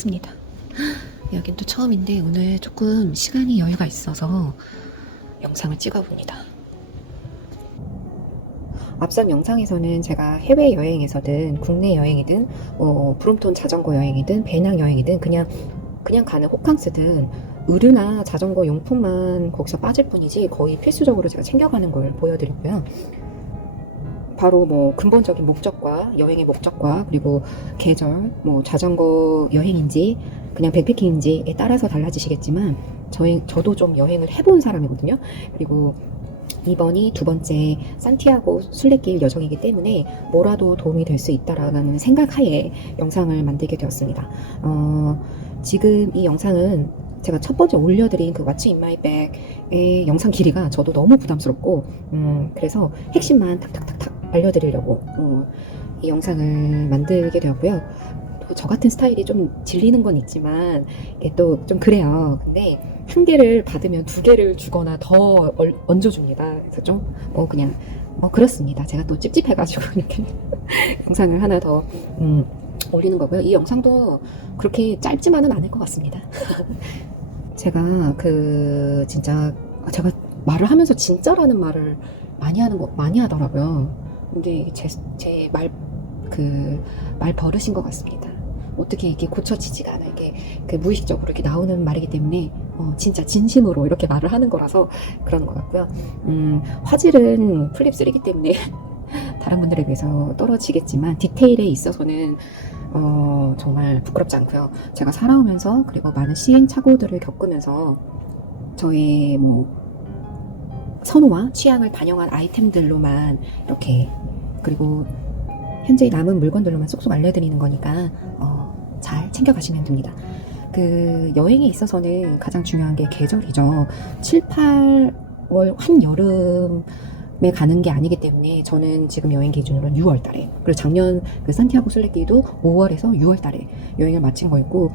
했습니다. 여긴 또 처음인데 오늘 조금 시간이 여유가 있어서 영상을 찍어봅니다. 앞선 영상에서는 제가 해외여행에서든 국내 여행이든 브롬톤 자전거 여행이든 배낭 여행이든 그냥 가는 호캉스든 의류나 자전거 용품만 거기서 빠질 뿐이지 거의 필수적으로 제가 챙겨가는 걸 보여드리고요. 바로 뭐 근본적인 목적과 여행의 목적과 그리고 계절, 뭐 자전거 여행인지 그냥 백패킹인지에 따라서 달라지시겠지만 저도 좀 여행을 해본 사람이거든요. 그리고 이번이 두 번째 산티아고 순례길 여정이기 때문에 뭐라도 도움이 될 수 있다라는 생각하에 영상을 만들게 되었습니다. 지금 이 영상은 제가 첫 번째 올려드린 그 What's in my bag의 영상 길이가 저도 너무 부담스럽고 그래서 핵심만 탁탁탁탁 알려드리려고 이 영상을 만들게 되었고요. 저 같은 스타일이 좀 질리는 건 있지만 이게 또 좀 그래요. 근데 한 개를 받으면 두 개를 주거나 더 얹어줍니다. 그래서 좀 그냥 그렇습니다. 제가 또 찝찝해가지고 이렇게 영상을 하나 더 올리는 거고요. 이 영상도 그렇게 짧지만은 않을 것 같습니다. 제가 진짜 제가 말을 하면서 진짜라는 말을 많이 하더라고요. 근데 제 말 버릇인 것 같습니다. 어떻게 이게 고쳐지지가 않아. 이게 무의식적으로 이렇게 나오는 말이기 때문에 진짜 진심으로 이렇게 말을 하는 거라서 그러는 것 같고요. 화질은 플립 3이기 때문에 다른 분들에 비해서 떨어지겠지만 디테일에 있어서는 정말 부끄럽지 않고요. 제가 살아오면서 그리고 많은 시행착오들을 겪으면서 저의 선호와 취향을 반영한 아이템들로만 이렇게 그리고 현재 남은 물건들로만 쏙쏙 알려드리는 거니까 잘 챙겨가시면 됩니다. 여행에 있어서는 가장 중요한 게 계절이죠. 7, 8월 한여름에 가는 게 아니기 때문에 저는 지금 여행 기준으로는 6월 달에 그리고 작년 산티아고 순례길도 5월에서 6월 달에 여행을 마친 거였고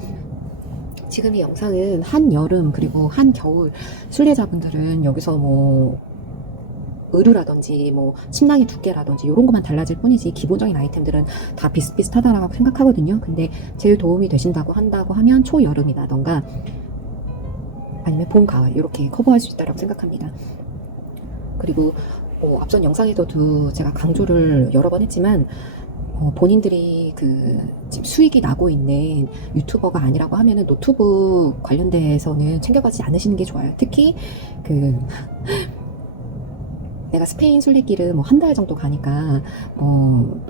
지금 이 영상은 한여름 그리고 한겨울 순례자분들은 여기서 의류라든지 침낭의 두께라든지 이런 것만 달라질 뿐이지 기본적인 아이템들은 다 비슷비슷하다라고 생각하거든요. 근데 제일 도움이 되신다고 하면 초여름이라던가 아니면 봄, 가을 이렇게 커버할 수 있다고 생각합니다. 그리고 앞선 영상에서도 제가 강조를 여러 번 했지만 본인들이 지금 수익이 나고 있는 유튜버가 아니라고 하면은 노트북 관련돼서는 챙겨가지 않으시는 게 좋아요. 특히 내가 스페인 순례길은 한 달 정도 가니까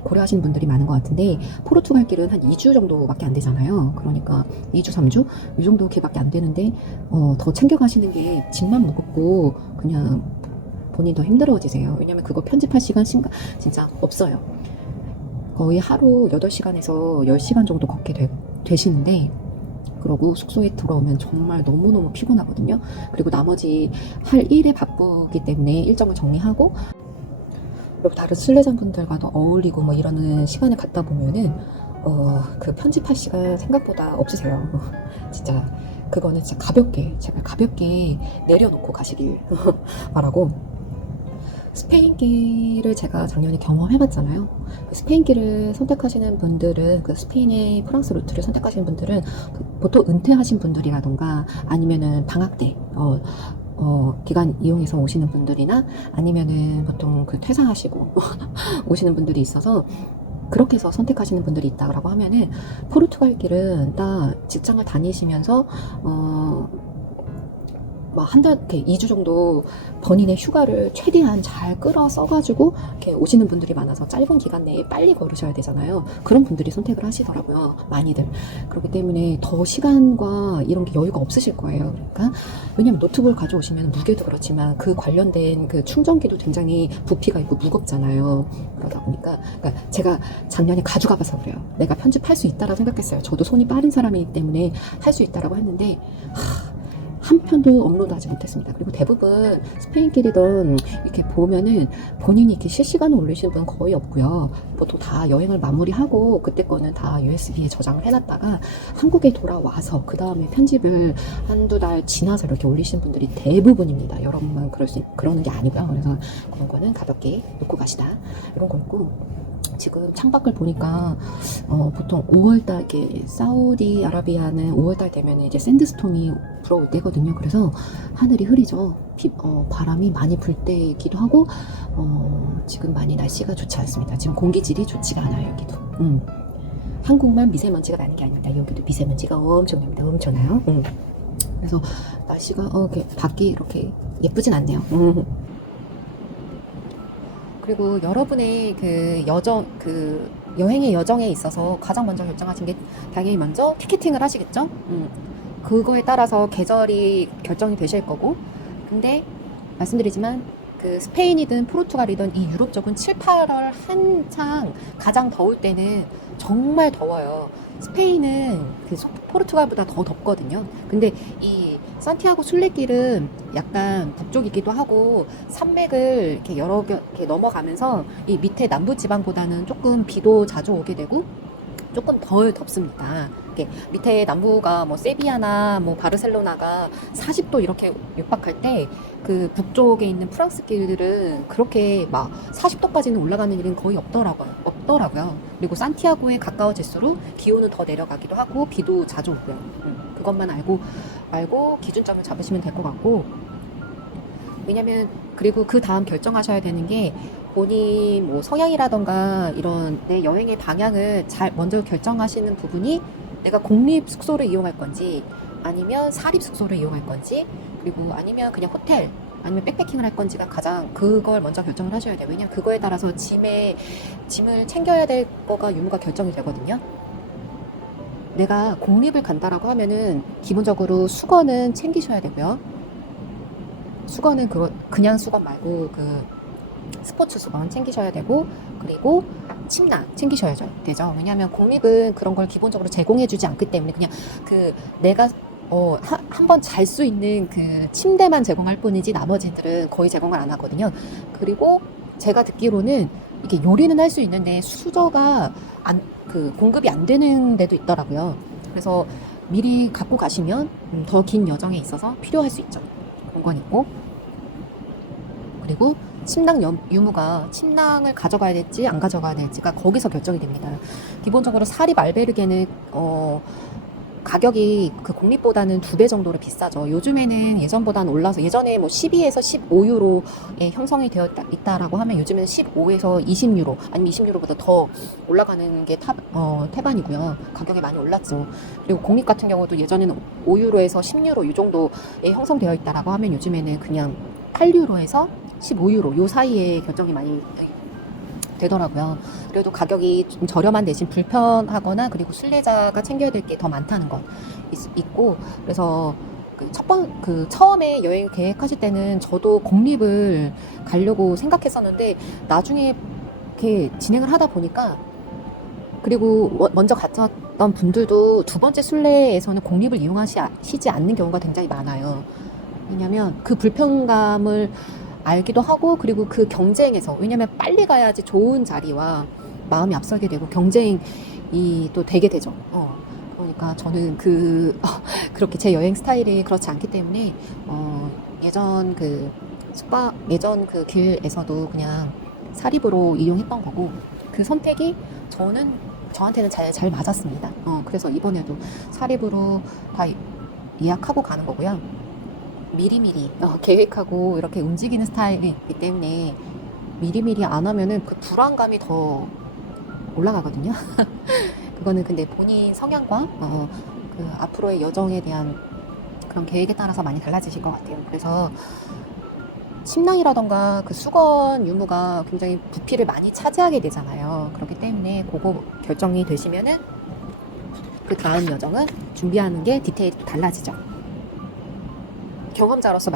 고려하시는 분들이 많은 것 같은데 포르투갈 길은 한 2주 정도밖에 안 되잖아요. 그러니까 2주, 3주 이 정도 길밖에 안 되는데 더 챙겨가시는 게 짐만 무겁고 그냥 본인 더 힘들어지세요. 왜냐면 그거 편집할 시간 진짜 없어요. 거의 하루 8시간에서 10시간 정도 걷게 되시는데 그러고 숙소에 들어오면 정말 너무너무 피곤하거든요. 그리고 나머지 할 일에 바쁘기 때문에 일정을 정리하고 그리고 다른 순례자분들과도 어울리고 이러는 시간을 갖다 보면은 편집할 시간 생각보다 없으세요. 진짜 그거는 진짜 제발 가볍게 내려놓고 가시길 바라고. 스페인길을 제가 작년에 경험해봤잖아요. 스페인길을 선택하시는 분들은 스페인의 프랑스 루트를 선택하시는 분들은 보통 은퇴하신 분들이라던가 아니면은 방학 때 기간 이용해서 오시는 분들이나 아니면은 보통 퇴사하시고 오시는 분들이 있어서 그렇게 해서 선택하시는 분들이 있다고 하면은 포르투갈 길은 딱 직장을 다니시면서 한 달, 이렇게 2주 정도 본인의 휴가를 최대한 잘 끌어 써가지고 이렇게 오시는 분들이 많아서 짧은 기간 내에 빨리 걸으셔야 되잖아요. 그런 분들이 선택을 하시더라고요. 많이들. 그렇기 때문에 더 시간과 이런 게 여유가 없으실 거예요. 그러니까 왜냐면 노트북을 가져오시면 무게도 그렇지만 그 관련된 충전기도 굉장히 부피가 있고 무겁잖아요. 그러다 보니까 그러니까 제가 작년에 가져가 봐서 그래요. 내가 편집할 수 있다라고 생각했어요. 저도 손이 빠른 사람이기 때문에 할 수 있다라고 했는데 한 편도 업로드하지 못했습니다. 그리고 대부분 스페인길이든 이렇게 보면은 본인이 이렇게 실시간으로 올리시는 분은 거의 없고요. 보통 다 여행을 마무리하고 그때 거는 다 USB에 저장을 해놨다가 한국에 돌아와서 그 다음에 편집을 한두 달 지나서 이렇게 올리시는 분들이 대부분입니다. 여러분만 그러는 게 아니고요. 그래서 그런 거는 가볍게 놓고 가시다 이런 거였고 지금 창밖을 보니까 보통 5월달 이렇게 사우디아라비아는 5월달 되면 이제 샌드스톰이 불어올 때거든요. 그래서 하늘이 흐리죠. 바람이 많이 불 때이기도 하고 지금 많이 날씨가 좋지 않습니다. 지금 공기질이 좋지가 않아요. 여기도. 한국만 미세먼지가 나는 게 아닙니다. 여기도 미세먼지가 엄청 납니다. 엄청나요. 그래서 날씨가 이렇게 밖이 이렇게 예쁘진 않네요. 그리고 여러분의 그 여행의 여정에 있어서 가장 먼저 결정하신 게 당연히 먼저 티켓팅을 하시겠죠? 그거에 따라서 계절이 결정이 되실 거고, 근데 말씀드리지만 그 스페인이든 포르투갈이든 이 유럽 쪽은 7, 8월 한창 가장 더울 때는 정말 더워요. 스페인은 포르투갈보다 더 덥거든요. 근데 이 산티아고 순례길은 약간 북쪽이기도 하고 산맥을 이렇게 여러 개 이렇게 넘어가면서 이 밑에 남부 지방보다는 조금 비도 자주 오게 되고 조금 덜 덥습니다. 이렇게 밑에 남부가 뭐 세비야나 뭐 바르셀로나가 40도 이렇게 육박할 때 그 북쪽에 있는 프랑스 길들은 그렇게 막 40도까지는 올라가는 일은 거의 없더라고요. 그리고 산티아고에 가까워질수록 기온은 더 내려가기도 하고 비도 자주 오고요. 그것만 알고 기준점을 잡으시면 될 것 같고, 왜냐면 그리고 그 다음 결정하셔야 되는 게 본인 뭐 성향이라던가 이런 내 여행의 방향을 잘 먼저 결정하시는 부분이 내가 공립 숙소를 이용할 건지 아니면 사립 숙소를 이용할 건지, 그리고 아니면 그냥 호텔 아니면 백패킹을 할 건지가 가장 그걸 먼저 결정을 하셔야 돼요. 왜냐면 그거에 따라서 짐을 챙겨야 될 거가 유무가 결정이 되거든요. 내가 공립을 간다라고 하면은 기본적으로 수건은 챙기셔야 되고요. 수건은 그냥 수건 말고 그 스포츠 수건 챙기셔야 되고, 그리고 침낭 챙기셔야 되죠. 왜냐하면 공립은 그런 걸 기본적으로 제공해주지 않기 때문에 그냥 내가 한 번 잘 수 있는 그 침대만 제공할 뿐이지 나머지들은 거의 제공을 안 하거든요. 그리고 제가 듣기로는 이게 요리는 할 수 있는데 수저가 공급이 안 되는 데도 있더라고요. 그래서 미리 갖고 가시면 더 긴 여정에 있어서 필요할 수 있죠. 그런 건 있고, 그리고 침낭 유무가 침낭을 가져가야 될지 안 가져가야 될지가 거기서 결정이 됩니다. 기본적으로 사립 알베르게는 가격이 그 공립보다는 2배 정도로 비싸죠. 요즘에는 예전보다는 올라서, 예전에 뭐 12에서 15유로에 형성이 되어 있다라고 하면 요즘에는 15에서 20유로 아니면 20유로보다 더 올라가는 게 태반이고요. 가격이 많이 올랐죠. 그리고 공립 같은 경우도 예전에는 5유로에서 10유로 이 정도에 형성되어 있다라고 하면 요즘에는 그냥 8유로에서 15유로 요 사이에 결정이 많이 되더라고요. 그래도 가격이 좀 저렴한 대신 불편하거나 그리고 순례자가 챙겨야 될 게 더 많다는 건 있고, 그래서 처음에 여행 계획하실 때는 저도 공립을 가려고 생각했었는데 나중에 이렇게 진행을 하다 보니까, 그리고 먼저 갔었던 분들도 두 번째 순례에서는 공립을 이용하시지 않는 경우가 굉장히 많아요. 왜냐면 그 불편감을 알기도 하고, 그리고 그 경쟁에서, 왜냐면 빨리 가야지 좋은 자리와 마음이 앞서게 되고 경쟁이 또 되게 되죠. 그러니까 저는 그렇게 제 여행 스타일이 그렇지 않기 때문에 예전 그 길에서도 그냥 사립으로 이용했던 거고, 그 선택이 저한테는 잘 맞았습니다. 그래서 이번에도 사립으로 다 예약하고 가는 거고요. 미리미리 계획하고 이렇게 움직이는 스타일이기 때문에 미리미리 안 하면은 그 불안감이 더 올라가거든요. 그거는 근데 본인 성향과 그 앞으로의 여정에 대한 그런 계획에 따라서 많이 달라지실 것 같아요. 그래서 침낭이라던가 그 수건 유무가 굉장히 부피를 많이 차지하게 되잖아요. 그렇기 때문에 그거 결정이 되시면은 그 다음 여정은 준비하는 게 디테일이 또 달라지죠. 경험자로서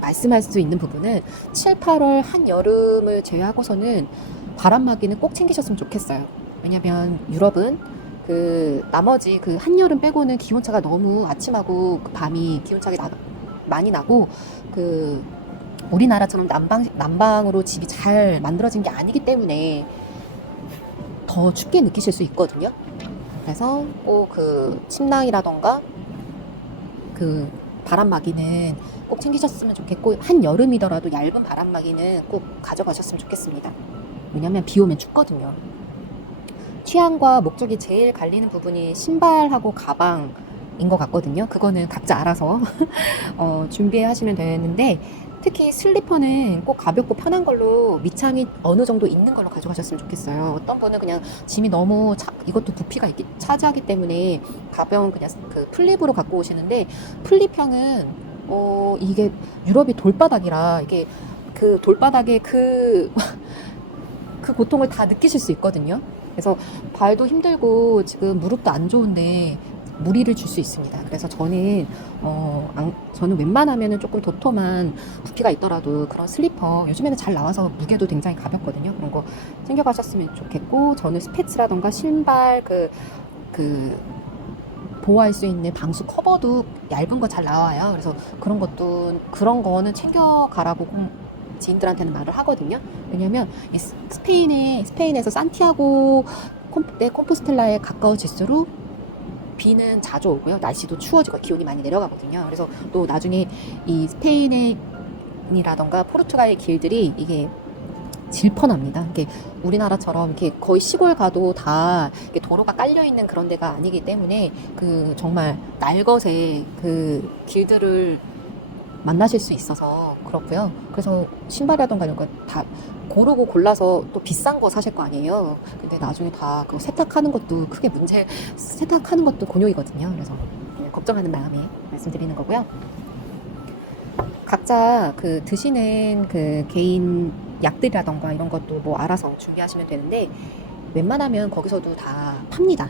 말씀할 수 있는 부분은 7, 8월 한여름을 제외하고서는 바람막이는 꼭 챙기셨으면 좋겠어요. 왜냐면 유럽은 나머지 한여름 빼고는 기온차가 너무 아침하고 밤이 기온차가 많이 나고, 우리나라처럼 난방으로 집이 잘 만들어진 게 아니기 때문에 더 춥게 느끼실 수 있거든요. 그래서 꼭 침낭이라던가 바람막이는 꼭 챙기셨으면 좋겠고, 한여름이더라도 얇은 바람막이는 꼭 가져가셨으면 좋겠습니다. 왜냐면 비 오면 춥거든요. 취향과 목적이 제일 갈리는 부분이 신발하고 가방인 것 같거든요. 그거는 각자 알아서 준비하시면 되는데, 특히 슬리퍼는 꼭 가볍고 편한 걸로 밑창이 어느 정도 있는 걸로 가져가셨으면 좋겠어요. 어떤 분은 그냥 짐이 너무 이것도 부피가 차지하기 때문에 가벼운 그냥 그 플립으로 갖고 오시는데, 플립형은 이게 유럽이 돌바닥이라 이게 그 돌바닥에 그 고통을 다 느끼실 수 있거든요. 그래서 발도 힘들고 지금 무릎도 안 좋은데 무리를 줄 수 있습니다. 그래서 저는 웬만하면은 조금 도톰한 부피가 있더라도 그런 슬리퍼 요즘에는 잘 나와서 무게도 굉장히 가볍거든요. 그런 거 챙겨가셨으면 좋겠고, 저는 스패츠라던가 신발 그 보호할 수 있는 방수 커버도 얇은 거 잘 나와요. 그래서 그런 거는 챙겨가라고 지인들한테는 말을 하거든요. 왜냐면 스페인에서 산티아고 콤포스텔라에 가까워질수록 비는 자주 오고요. 날씨도 추워지고 기온이 많이 내려가거든요. 그래서 또 나중에 이 스페인이라던가 포르투갈의 길들이 이게 질펀합니다. 이게 우리나라처럼 이렇게 거의 시골 가도 다 이렇게 도로가 깔려 있는 그런 데가 아니기 때문에 그 정말 날것의 그 길들을 만나실 수 있어서 그렇고요. 그래서 신발이라던가 이런 거 다 고르고 골라서 또 비싼 거 사실 거 아니에요. 근데 나중에 다 그거 세탁하는 것도 세탁하는 것도 곤욕이거든요. 그래서 걱정하는 마음에 말씀드리는 거고요. 각자 그 드시는 그 개인 약들이라던가 이런 것도 뭐 알아서 준비하시면 되는데, 웬만하면 거기서도 다 팝니다.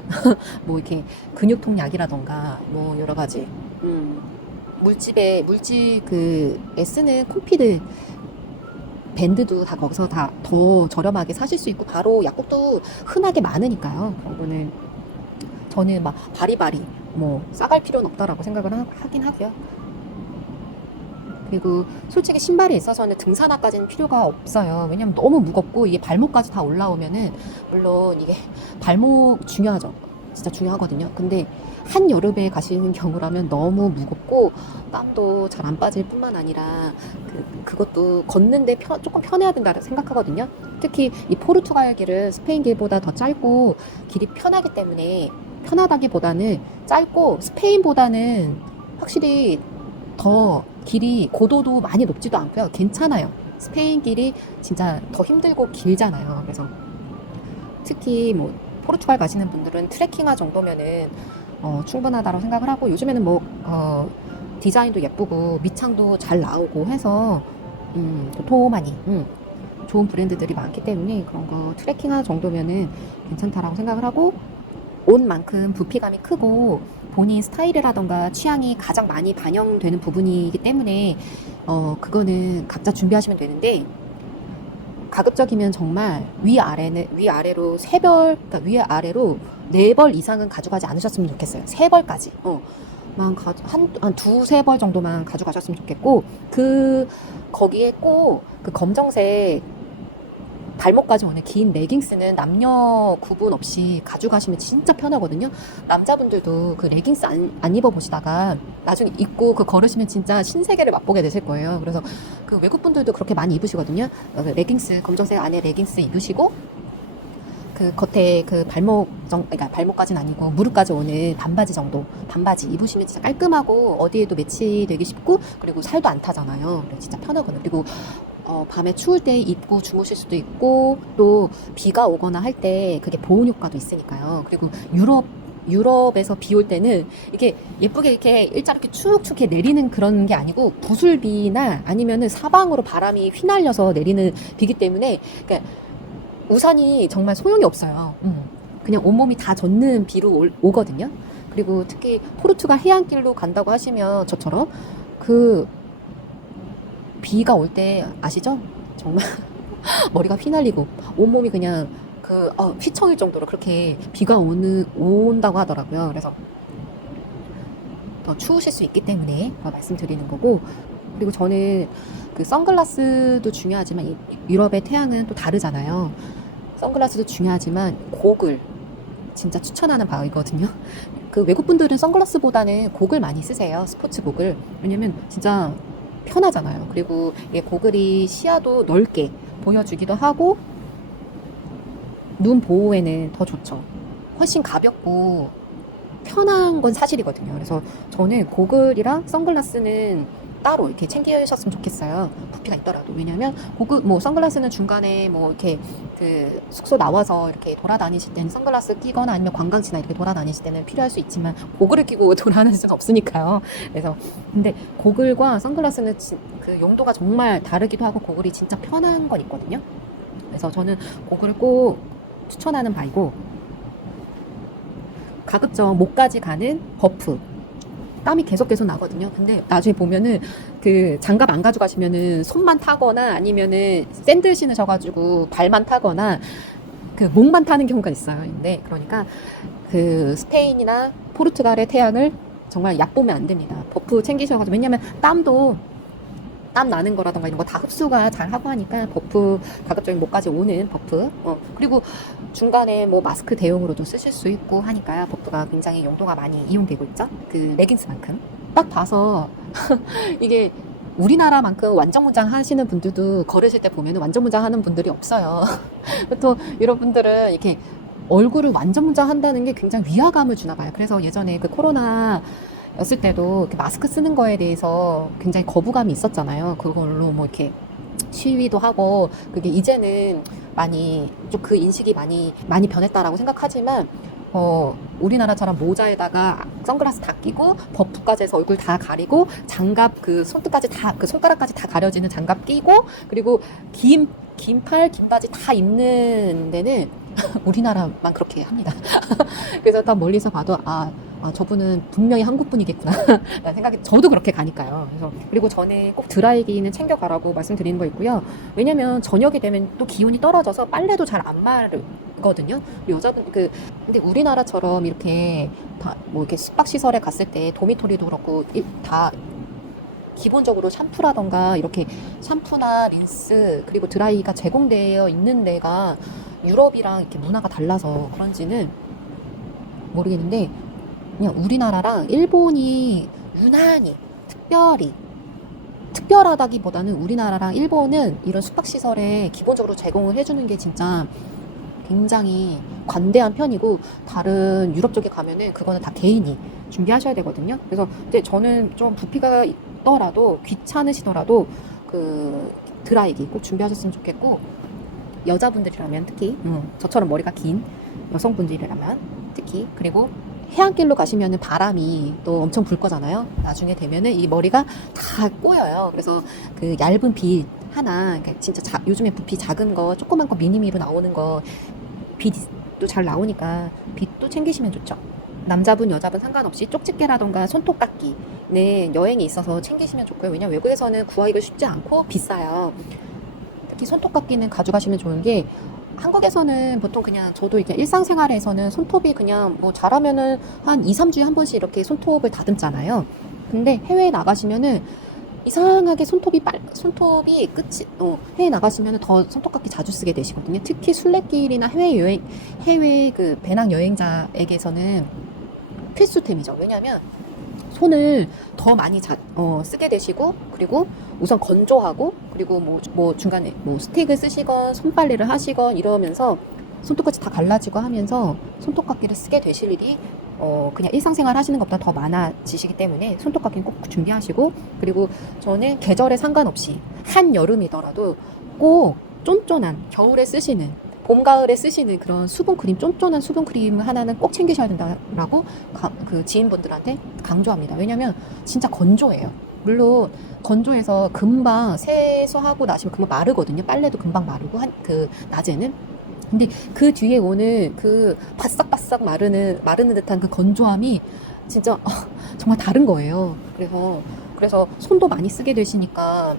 뭐 이렇게 근육통 약이라던가 뭐 여러 가지 물집 쓰는 콤피드 밴드도 다 거기서 다 더 저렴하게 사실 수 있고, 바로 약국도 흔하게 많으니까요. 그런 거는 저는 막 바리바리 뭐 싸갈 필요는 없다라고 생각을 하긴 하고요. 그리고 솔직히 신발에 있어서는 등산화까지는 필요가 없어요. 왜냐면 너무 무겁고 이게 발목까지 다 올라오면은, 물론 이게 발목 중요하죠. 진짜 중요하거든요. 근데 한여름에 가시는 경우라면 너무 무겁고 땀도 잘 안 빠질 뿐만 아니라 그것도 걷는데 조금 편해야 된다 생각하거든요. 특히 이 포르투갈 길은 스페인 길보다 더 짧고 길이 편하기 때문에, 편하다기보다는 짧고 스페인보다는 확실히 더 길이 고도도 많이 높지도 않고요. 괜찮아요. 스페인 길이 진짜 더 힘들고 길잖아요. 그래서 특히 뭐 포르투갈 가시는 분들은 트레킹화 정도면은 충분하다고 생각을 하고, 요즘에는 뭐 디자인도 예쁘고 밑창도 잘 나오고 해서 도톰하니 좋은 브랜드들이 많기 때문에 그런 거 트레킹화 정도면은 괜찮다라고 생각을 하고, 옷 만큼 부피감이 크고 본인 스타일이라던가 취향이 가장 많이 반영되는 부분이기 때문에 그거는 각자 준비하시면 되는데, 가급적이면 정말 위아래로 그러니까 위아래로 4벌 이상은 가져가지 않으셨으면 좋겠어요. 3벌까지. 한 두세 벌 정도만 가져가셨으면 좋겠고, 거기에 꼭 그 검정색 발목까지 오는 긴 레깅스는 남녀 구분 없이 가져가시면 진짜 편하거든요. 남자분들도 그 레깅스 안 입어보시다가 나중에 입고 그 걸으시면 진짜 신세계를 맛보게 되실 거예요. 그래서 그 외국분들도 그렇게 많이 입으시거든요. 레깅스, 검정색 안에 레깅스 입으시고, 그 겉에 그 그러니까 발목까지는 아니고 무릎까지 오는 반바지 입으시면 진짜 깔끔하고 어디에도 매치되기 쉽고, 그리고 살도 안 타잖아요. 진짜 편하거든요. 그리고 밤에 추울 때 입고 주무실 수도 있고, 또 비가 오거나 할 때 그게 보온 효과도 있으니까요. 그리고 유럽에서 비 올 때는 이게 예쁘게 이렇게 일자로 이렇게 축축 이렇게 내리는 그런 게 아니고, 부슬비나 아니면은 사방으로 바람이 휘날려서 내리는 비기 때문에, 그러니까 우산이 정말 소용이 없어요. 그냥 온몸이 다 젖는 비로 오거든요. 그리고 특히 포르투갈 해안길로 간다고 하시면 저처럼 그 비가 올 때 아시죠? 정말 머리가 휘날리고 온몸이 그냥 휘청일 정도로 그렇게 비가 온다고 하더라고요. 그래서 더 추우실 수 있기 때문에 말씀드리는 거고, 그리고 저는 그 선글라스도 중요하지만 유럽의 태양은 또 다르잖아요. 선글라스도 중요하지만 고글 진짜 추천하는 바이거든요. 그 외국분들은 선글라스보다는 고글 많이 쓰세요. 스포츠 고글. 왜냐면 진짜 편하잖아요. 그리고 고글이 시야도 넓게 보여주기도 하고, 눈 보호에는 더 좋죠. 훨씬 가볍고 편한 건 사실이거든요. 그래서 저는 고글이랑 선글라스는 따로 이렇게 챙기셨으면 좋겠어요. 부피가 있더라도. 왜냐면 고글 뭐 선글라스는 중간에 뭐 이렇게 그 숙소 나와서 이렇게 돌아다니실 때는 선글라스 끼거나 아니면 관광지나 이렇게 돌아다니실 때는 필요할 수 있지만 고글을 끼고 돌아다닐 수는 없으니까요. 그래서 근데 고글과 선글라스는 그 용도가 정말 다르기도 하고 고글이 진짜 편한 건 있거든요. 그래서 저는 고글을 꼭 추천하는 바이고, 가급적 목까지 가는 버프, 땀이 계속 나거든요. 근데 나중에 보면은 그 장갑 안 가져가시면은 손만 타거나 아니면은 샌들 신으셔가지고 발만 타거나 그 목만 타는 경우가 있어요. 근데 그러니까 그 스페인이나 포르투갈의 태양을 정말 얕보면 안 됩니다. 버프 챙기셔가지고. 왜냐면 땀 나는 거라던가 이런 거 다 흡수가 잘 하고 하니까 버프, 가급적인 목까지 오는 버프. 그리고 중간에 뭐 마스크 대용으로도 쓰실 수 있고 하니까요. 버프가 굉장히 용도가 많이 이용되고 있죠. 그 레깅스만큼. 딱 봐서 이게 우리나라만큼 완전무장 하시는 분들도 걸으실 때 보면 완전무장 하는 분들이 없어요. 보통 여러분들은 이렇게 얼굴을 완전무장 한다는 게 굉장히 위화감을 주나 봐요. 그래서 예전에 그 코로나 였을 때도 마스크 쓰는 거에 대해서 굉장히 거부감이 있었잖아요. 그걸로 뭐 이렇게 시위도 하고, 그게 이제는 많이 좀 그 인식이 많이 변했다라고 생각하지만, 우리나라처럼 모자에다가 선글라스 다 끼고 버프까지 해서 얼굴 다 가리고 장갑 그 손끝까지 다, 그 손가락까지 다 가려지는 장갑 끼고, 그리고 긴 팔, 긴 바지 다 입는 데는 우리나라만 그렇게 합니다. 그래서 딱 멀리서 봐도 저분은 분명히 한국 분이겠구나 라는 생각이, 저도 그렇게 가니까요. 그래서 그리고 전에 꼭 드라이기는 챙겨가라고 말씀드리는 거 있고요. 왜냐면 저녁이 되면 또 기온이 떨어져서 빨래도 잘 안 마르거든요. 여자분 근데 우리나라처럼 이렇게 다 뭐 이렇게 숙박 시설에 갔을 때 도미토리도 그렇고 다 기본적으로 샴푸라던가 이렇게 샴푸나 린스 그리고 드라이가 제공되어 있는 데가 유럽이랑 이렇게 문화가 달라서 그런지는 모르겠는데, 그냥 우리나라랑 일본이 유난히 특별하다기보다는 우리나라랑 일본은 이런 숙박시설에 기본적으로 제공을 해주는 게 진짜 굉장히 관대한 편이고, 다른 유럽 쪽에 가면은 그거는 다 개인이 준비하셔야 되거든요. 그래서 이제 저는 좀 부피가 있더라도 귀찮으시더라도 그 드라이기 꼭 준비하셨으면 좋겠고, 여자분들이라면 특히 저처럼 머리가 긴 여성분들이라면 특히, 그리고 해안길로 가시면은 바람이 또 엄청 불 거잖아요. 나중에 되면은 이 머리가 다 꼬여요. 그래서 그 얇은 빗 하나, 그러니까 진짜 요즘에 부피 작은 거, 조그만 거 미니미로 나오는 거 빗도 잘 나오니까 빗도 챙기시면 좋죠. 남자분 여자분 상관없이 쪽집게라던가 손톱깎이는 여행에 있어서 챙기시면 좋고요. 왜냐면 외국에서는 구하기가 쉽지 않고 비싸요. 특히 손톱깎이는 가져가시면 좋은 게, 한국에서는 보통 그냥 저도 이렇게 일상생활에서는 손톱이 그냥 뭐 잘하면은 한 2, 3주에 한 번씩 이렇게 손톱을 다듬잖아요. 근데 해외에 나가시면은 이상하게 손톱이 끝이, 해외에 나가시면은 더 손톱깎이 자주 쓰게 되시거든요. 특히 순례길이나 해외 그 배낭 여행자에게서는 필수템이죠. 왜냐면 손을 더 많이 쓰게 되시고, 그리고 우선 건조하고, 그리고 뭐 중간에 뭐 스틱을 쓰시건 손빨래를 하시건 이러면서 손톱까지 다 갈라지고 하면서 손톱깎이를 쓰게 되실 일이 그냥 일상생활 하시는 것보다 더 많아지시기 때문에 손톱깎이는 꼭 준비하시고, 그리고 저는 계절에 상관없이 한여름이더라도 꼭 쫀쫀한 겨울에 쓰시는, 봄, 가을에 쓰시는 그런 수분크림, 쫀쫀한 수분크림 하나는 꼭 챙기셔야 된다라고 그 지인분들한테 강조합니다. 왜냐면 진짜 건조해요. 물론 건조해서 금방 세수하고 나시면 금방 마르거든요. 빨래도 금방 마르고 그 낮에는. 근데 그 뒤에 오는 그 바싹바싹 마르는 듯한 그 건조함이 진짜 정말 다른 거예요. 그래서 손도 많이 쓰게 되시니까,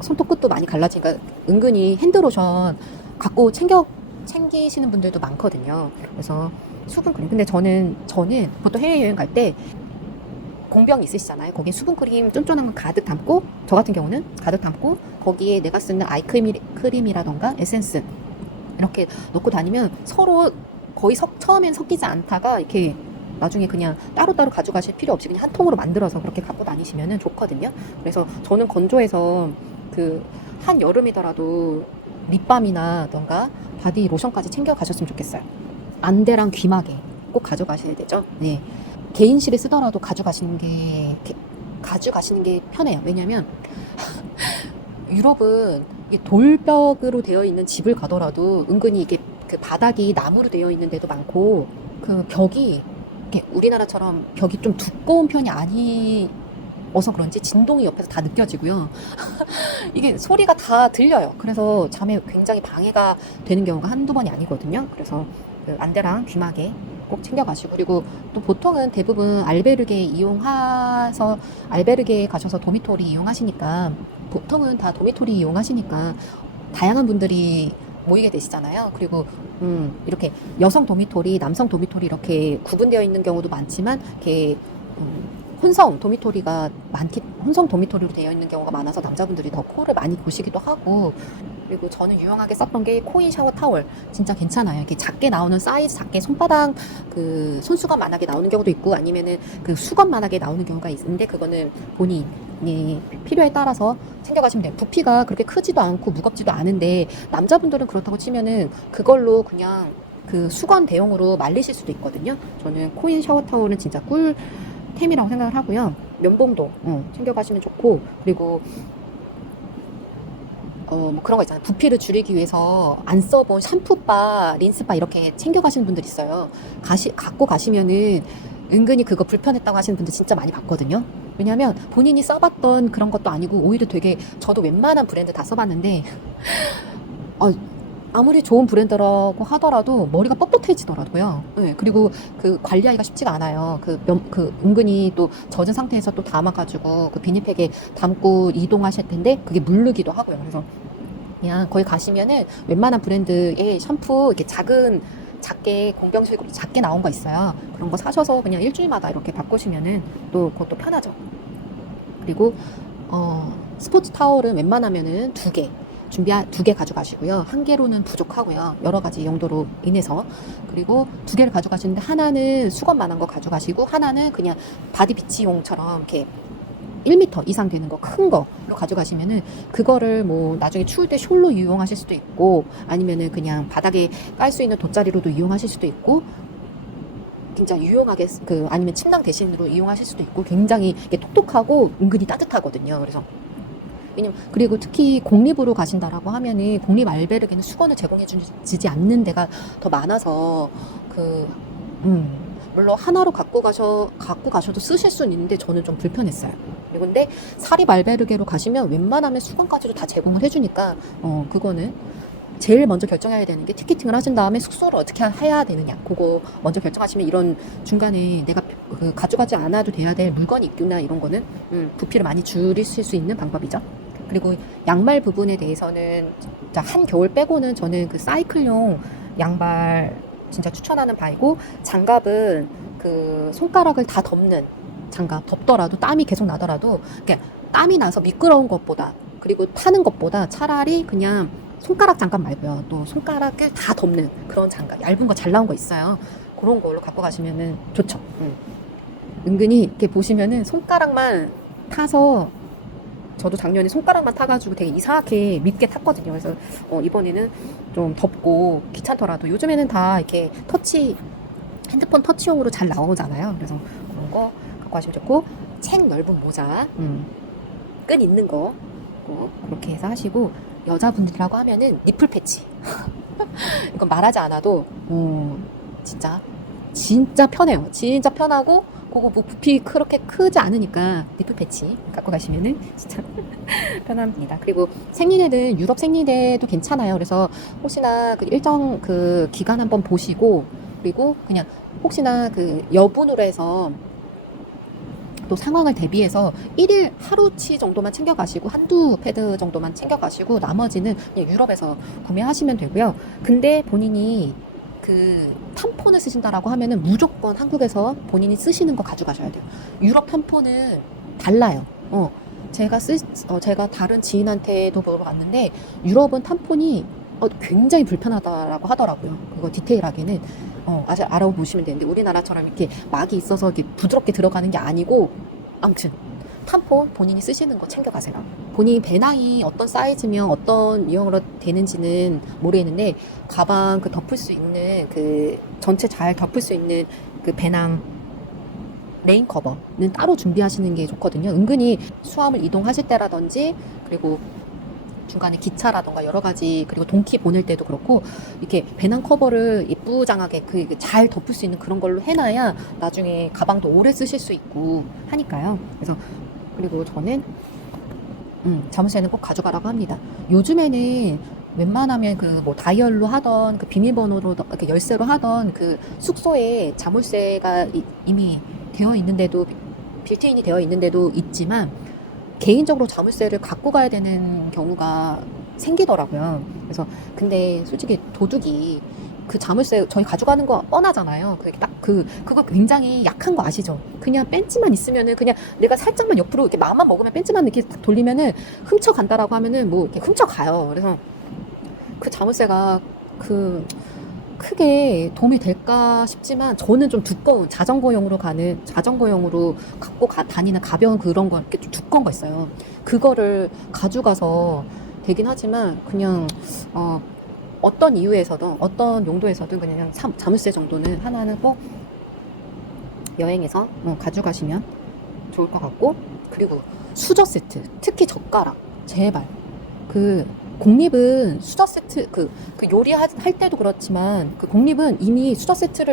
손톱 끝도 많이 갈라지니까 은근히 핸드로션 갖고 챙기시는 분들도 많거든요. 그래서 수분크림. 근데 저는 보통 해외여행 갈 때 공병 있으시잖아요. 거기에 수분크림 쫀쫀한 거 가득 담고, 저 같은 경우는 가득 담고, 거기에 내가 쓰는 아이크림이라던가 에센스 이렇게 넣고 다니면 서로 거의 처음엔 섞이지 않다가 이렇게 나중에 그냥 따로따로 가져가실 필요 없이 그냥 한 통으로 만들어서 그렇게 갖고 다니시면 좋거든요. 그래서 저는 건조해서 그 한여름이더라도 립밤이나던가 바디 로션까지 챙겨 가셨으면 좋겠어요. 안대랑 귀마개 꼭 가져가셔야 되죠. 네. 개인실에 쓰더라도 가져가시는 게 편해요. 왜냐면 유럽은 이게 돌벽으로 되어 있는 집을 가더라도 은근히 이게 그 바닥이 나무로 되어 있는 데도 많고 그 벽이 이렇게 우리나라처럼 벽이 좀 두꺼운 편이 아니어서 그런지 진동이 옆에서 다 느껴지고요. 이게 소리가 다 들려요. 그래서 잠에 굉장히 방해가 되는 경우가 한두 번이 아니거든요. 그래서 그 안대랑 귀마개 꼭 챙겨가시고, 그리고 또 보통은 대부분 알베르게에 가셔서 도미토리 이용하시니까, 보통은 다 도미토리 이용하시니까 다양한 분들이 모이게 되시잖아요. 그리고 이렇게 여성 도미토리, 남성 도미토리 이렇게 구분되어 있는 경우도 많지만 이렇게 혼성 도미토리로 되어 있는 경우가 많아서 남자분들이 더 코를 많이 고시기도 하고, 그리고 저는 유용하게 썼던 게 코인 샤워 타월. 진짜 괜찮아요. 이렇게 작게 나오는 사이즈, 작게 손바닥 그 손수건만하게 나오는 경우도 있고, 아니면은 그 수건만하게 나오는 경우가 있는데, 그거는 본인이 필요에 따라서 챙겨가시면 돼요. 부피가 그렇게 크지도 않고 무겁지도 않은데, 남자분들은 그렇다고 치면은 그걸로 그냥 그 수건 대용으로 말리실 수도 있거든요. 저는 코인 샤워 타월은 진짜 꿀템이라고 생각을 하고요. 면봉도 챙겨가시면 좋고, 그리고 뭐 그런 거 있잖아요. 부피를 줄이기 위해서 안 써본 샴푸바, 린스바 이렇게 챙겨가시는 분들 있어요. 갖고 가시면은 은근히 그거 불편했다고 하시는 분들 진짜 많이 봤거든요. 왜냐면 본인이 써봤던 그런 것도 아니고, 오히려 되게, 저도 웬만한 브랜드 다 써봤는데 아무리 좋은 브랜드라고 하더라도 머리가 뻣뻣해지더라고요. 네, 그리고 그 관리하기가 쉽지가 않아요. 그 은근히 또 젖은 상태에서 또 담아가지고 그 비닐팩에 담고 이동하실 텐데 그게 물르기도 하고요. 그래서 그냥 거기 가시면은 웬만한 브랜드의 샴푸 이렇게 작게 공병식으로 작게 나온 거 있어요. 그런 거 사셔서 그냥 일주일마다 이렇게 바꾸시면은 또 그것도 편하죠. 그리고 스포츠 타월은 웬만하면은 두 개 가져가시고요. 한 개로는 부족하고요. 여러 가지 용도로 인해서. 그리고 두 개를 가져가시는데, 하나는 수건만한 거 가져가시고, 하나는 그냥 바디 비치용처럼 이렇게 1m 이상 되는 거, 큰 거로 가져가시면은, 그거를 뭐 나중에 추울 때 숄로 이용하실 수도 있고, 아니면은 그냥 바닥에 깔 수 있는 돗자리로도 이용하실 수도 있고, 굉장히 유용하게 아니면 침낭 대신으로 이용하실 수도 있고, 굉장히 이게 톡톡하고 은근히 따뜻하거든요. 그래서 왜냐면, 그리고 특히 공립으로 가신다라고 하면은 공립 알베르게는 수건을 제공해 주지 않는 데가 더 많아서 물론 하나로 갖고 가셔도 쓰실 수는 있는데 저는 좀 불편했어요. 그리고 근데 사립 알베르게로 가시면 웬만하면 수건까지도 다 제공을 해주니까 그거는 제일 먼저 결정해야 되는 게, 티켓팅을 하신 다음에 숙소를 어떻게 해야 되느냐, 그거 먼저 결정하시면, 이런 중간에 내가 가져가지 않아도 돼야 될 물건이 있구나, 이런 거는 부피를 많이 줄이실 수 있는 방법이죠. 그리고 양말 부분에 대해서는 진짜 한겨울 빼고는 저는 그 사이클용 양말 진짜 추천하는 바이고, 장갑은 그 손가락을 다 덮는 장갑, 덥더라도 땀이 계속 나더라도, 그러니까 땀이 나서 미끄러운 것보다, 그리고 타는 것보다 차라리 그냥 손가락 장갑 말고요, 또 손가락을 다 덮는 그런 장갑, 얇은 거 잘 나온 거 있어요. 그런 걸로 갖고 가시면은 좋죠. 은근히 이렇게 보시면은 손가락만 타서, 저도 작년에 손가락만 타가지고 되게 이상하게 밉게 탔거든요. 그래서 이번에는 좀 덥고 귀찮더라도, 요즘에는 다 이렇게 핸드폰 터치용으로 잘 나오잖아요. 그래서 그런 거 갖고 가시면 좋고, 책 넓은 모자, 끈 있는 거 그렇게 해서 하시고, 여자분들이라고 하면은 니플 패치 이건 말하지 않아도 진짜 편해요. 진짜 편하고, 그거 뭐 부피 그렇게 크지 않으니까 니플 패치 갖고 가시면은 진짜 편합니다. 그리고 생리대는 유럽 생리대도 괜찮아요. 그래서 혹시나 그 일정 그 기간 한번 보시고, 그리고 그냥 혹시나 그 여분으로 해서 또 상황을 대비해서 1일 하루치 정도만 챙겨가시고, 한두 패드 정도만 챙겨가시고, 나머지는 그냥 유럽에서 구매하시면 되고요. 근데 본인이 그 탐폰을 쓰신다라고 하면은 무조건 한국에서 본인이 쓰시는 거 가져가셔야 돼요. 유럽 탐폰은 달라요. 제가 다른 지인한테도 물어봤는데, 유럽은 탐폰이 굉장히 불편하다라고 하더라고요. 그거 디테일하게는 아직 알아보시면 되는데, 우리나라처럼 이렇게 막이 있어서 이렇게 부드럽게 들어가는 게 아니고, 아무튼 탐폰 본인이 쓰시는 거 챙겨가세요. 본인 배낭이 어떤 사이즈면 어떤 유형으로 되는지는 모르겠는데, 가방 그 덮을 수 있는 그 전체 잘 덮을 수 있는 그 배낭 레인 커버는 따로 준비하시는 게 좋거든요. 은근히 수화물 이동하실 때라든지, 그리고 중간에 기차라던가 여러 가지, 그리고 동키 보낼 때도 그렇고, 이렇게 배낭 커버를 예쁘장하게 잘 덮을 수 있는 그런 걸로 해놔야 나중에 가방도 오래 쓰실 수 있고 하니까요. 그래서, 그리고 저는 자물쇠는 꼭 가져가라고 합니다. 요즘에는 웬만하면 그 뭐 다이얼로 하던 그 비밀번호로 이렇게 열쇠로 하던 그 숙소에 자물쇠가 이미 되어 있는데도, 빌트인이 되어 있는데도 있지만, 개인적으로 자물쇠를 갖고 가야 되는 경우가 생기더라고요. 그래서 근데 솔직히 도둑이 그 자물쇠 저희 가져가는 거 뻔하잖아요. 그게 딱 그거 굉장히 약한 거 아시죠? 그냥 벤치만 있으면은, 그냥 내가 살짝만 옆으로 이렇게 마음만 먹으면 벤치만 이렇게 돌리면은 훔쳐간다라고 하면은 뭐 이렇게 훔쳐가요. 그래서 그 자물쇠가 그 크게 도움이 될까 싶지만, 저는 좀 두꺼운 자전거용으로 다니는 가벼운 그런 거, 이렇게 좀 두꺼운 거 있어요. 그거를 가져가서 되긴 하지만, 그냥 어떤 이유에서든 어떤 용도에서든 그냥 자물쇠 정도는 하나는 꼭 여행에서 가져가시면 좋을 것 같고, 그리고 수저 세트, 특히 젓가락, 제발. 그 공립은 수저 세트, 그 요리할 때도 그렇지만, 그 공립은 이미 수저 세트가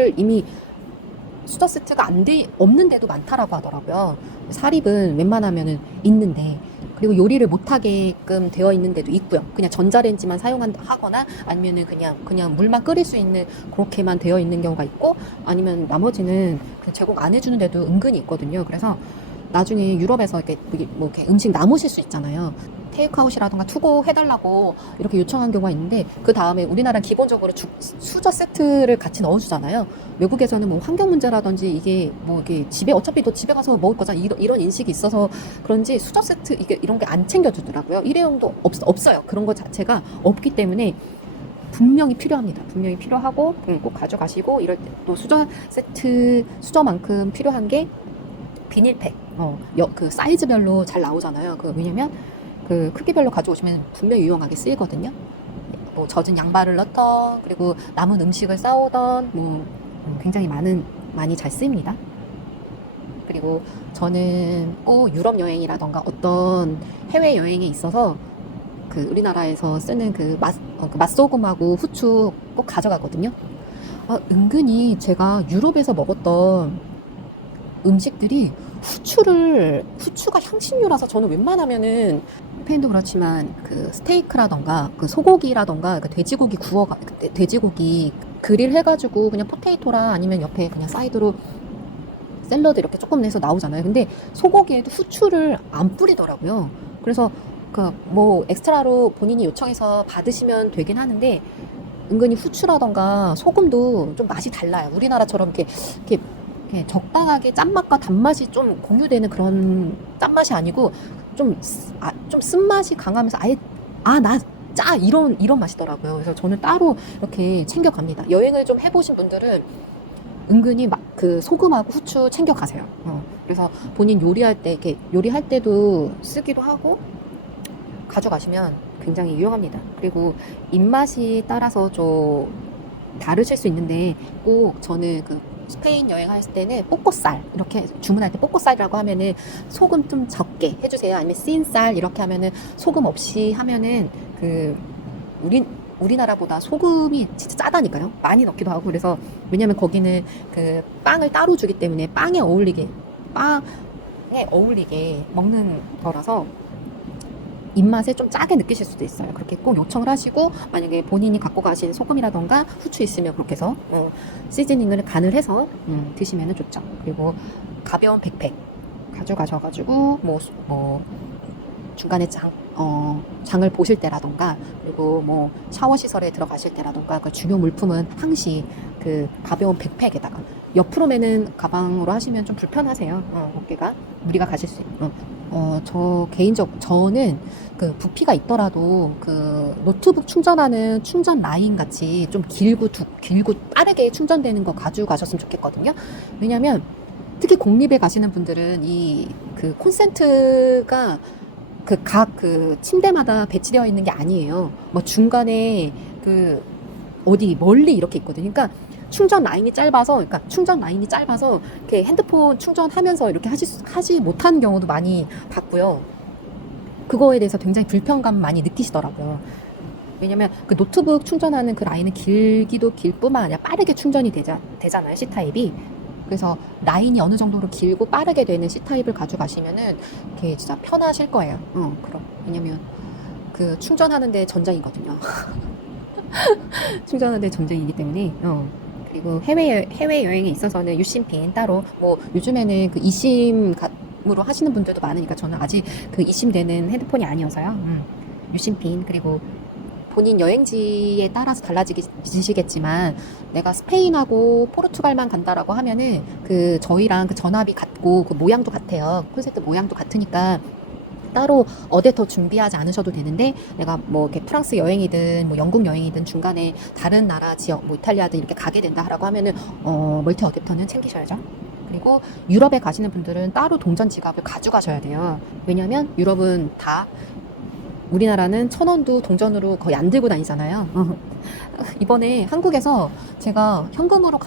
없는 데도 많다라고 하더라고요. 사립은 웬만하면은 있는데, 그리고 요리를 못하게끔 되어 있는 데도 있고요. 그냥 전자레인지만 사용하거나, 아니면은 그냥 물만 끓일 수 있는 그렇게만 되어 있는 경우가 있고, 아니면 나머지는 그냥 제공 안 해주는 데도 은근히 있거든요. 그래서 나중에 유럽에서 이렇게 음식 남으실 수 있잖아요. 테이크아웃이라던가 투고 해달라고 이렇게 요청한 경우가 있는데, 그 다음에 우리나라는 기본적으로 수저 세트를 같이 넣어주잖아요. 외국에서는 뭐 환경 문제라든지, 이게 뭐 이게 어차피 너 집에 가서 먹을 거잖아, 이런 인식이 있어서 그런지 수저 세트 이런 게 안 챙겨주더라고요. 일회용도 없어요. 그런 거 자체가 없기 때문에 분명히 필요합니다. 분명히 필요하고, 꼭 가져가시고, 이럴 때 또 수저만큼 필요한 게 비닐팩. 그 사이즈별로 잘 나오잖아요. 왜냐면 그 크기별로 가져오시면 분명히 유용하게 쓰이거든요. 뭐 젖은 양말을 넣던, 그리고 남은 음식을 싸오던, 굉장히 많이 잘 쓰입니다. 그리고 저는 꼭 유럽 여행이라던가 어떤 해외 여행에 있어서 그 우리나라에서 쓰는 그 맛소금하고 후추 꼭 가져가거든요. 은근히 제가 유럽에서 먹었던 음식들이 후추가 향신료라서, 저는 웬만하면은 스페인도 그렇지만 그 스테이크라던가 그 소고기라던가 그 돼지고기 그릴 해가지고 그냥 포테이토랑 아니면 옆에 그냥 사이드로 샐러드 이렇게 조금 내서 나오잖아요. 근데 소고기에도 후추를 안 뿌리더라고요. 그래서 뭐 엑스트라로 본인이 요청해서 받으시면 되긴 하는데, 은근히 후추라던가 소금도 좀 맛이 달라요. 우리나라처럼 이렇게 적당하게 짠맛과 단맛이 좀 공유되는 그런 짠맛이 아니고, 좀 쓴맛이 강하면서 아예 나 짜, 이런 맛이더라고요. 그래서 저는 따로 이렇게 챙겨갑니다. 여행을 좀 해보신 분들은 은근히 그 소금하고 후추 챙겨가세요. 그래서 본인 요리할 때도 쓰기도 하고 가져가시면 굉장히 유용합니다. 그리고 입맛이 따라서 좀 다르실 수 있는데, 꼭 저는 그 스페인 여행할 때는 뽀꼬쌀, 이렇게 주문할 때 뽀꼬쌀이라고 하면은 소금 좀 적게 해주세요. 아니면 씬쌀 이렇게 하면은 소금 없이 하면은 우리나라보다 소금이 진짜 짜다니까요. 많이 넣기도 하고. 그래서 왜냐면 거기는 그 빵을 따로 주기 때문에 빵에 어울리게 먹는 거라서 입맛에 좀 짜게 느끼실 수도 있어요. 그렇게 꼭 요청을 하시고, 만약에 본인이 갖고 가신 소금이라던가 후추 있으면 그렇게 해서 시즈닝을 간을 해서 드시면 좋죠. 그리고 가벼운 백팩 가져가셔가지고 뭐 중간에 장을 보실 때라던가, 그리고 뭐 샤워 시설에 들어가실 때라던가, 그 중요 물품은 항시 그 가벼운 백팩에다가, 옆으로 매는 가방으로 하시면 좀 불편하세요. 어깨가 무리가 가실 수 있고. 저는 그 부피가 있더라도 그 노트북 충전하는 충전 라인 같이 좀 길고 빠르게 충전되는 거 가져가셨으면 좋겠거든요. 왜냐면 특히 공립에 가시는 분들은 그 콘센트가 각 그 침대마다 배치되어 있는 게 아니에요. 뭐 중간에 그 어디 멀리 이렇게 있거든요. 그러니까 충전 라인이 짧아서 이렇게 핸드폰 충전하면서 이렇게 하지 못하는 경우도 많이 봤고요. 그거에 대해서 굉장히 불편감 많이 느끼시더라고요. 왜냐면 그 노트북 충전하는 그 라인은 길기도 길 뿐만 아니라 빠르게 충전이 되잖아요, C타입이. 그래서 라인이 어느 정도로 길고 빠르게 되는 C타입을 가져가시면은 이게 진짜 편하실 거예요. 그럼. 왜냐면 그 충전하는데 전장이거든요. 충전하는데 전장이기 때문에. 그리고 해외 여행에 있어서는 유심핀 따로 뭐 요즘에는 그 eSIM으로 하시는 분들도 많으니까 저는 아직 그 eSIM 되는 핸드폰이 아니어서요. 유심핀 그리고 본인 여행지에 따라서 달라지시겠지만 내가 스페인하고 포르투갈만 간다라고 하면은 그 저희랑 그 전압이 같고 그 모양도 같아요. 콘센트 모양도 같으니까 따로 어디 더 준비하지 않으셔도 되는데 내가 뭐 이렇게 프랑스 여행이든 뭐 영국 여행이든 중간에 다른 나라 지역 뭐 이탈리아든 이렇게 가게 된다라고 하면은 멀티 어댑터는 챙기셔야죠. 그리고 유럽에 가시는 분들은 따로 동전 지갑을 가져가셔야 돼요. 왜냐면 유럽은 다 우리나라는 1,000원도 동전으로 거의 안 들고 다니잖아요. 이번에 한국에서 제가 현금으로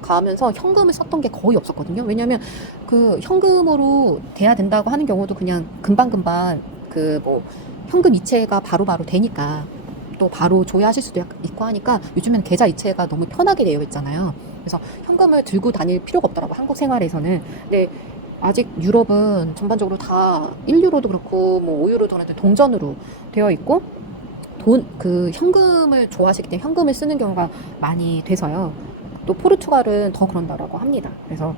가면서 현금을 썼던 게 거의 없었거든요. 왜냐면 그 현금으로 돼야 된다고 하는 경우도 그냥 금방금방 그 뭐 현금 이체가 바로바로 되니까 또 바로 조회하실 수도 있고 하니까 요즘에는 계좌 이체가 너무 편하게 되어 있잖아요. 그래서 현금을 들고 다닐 필요가 없더라고, 한국 생활에서는. 근데 아직 유럽은 전반적으로 다 1유로도 그렇고 뭐 5유로도 그렇고 동전으로 되어 있고 그 현금을 좋아하시기 때문에 현금을 쓰는 경우가 많이 돼서요. 또 포르투갈은 더 그런다라고 합니다. 그래서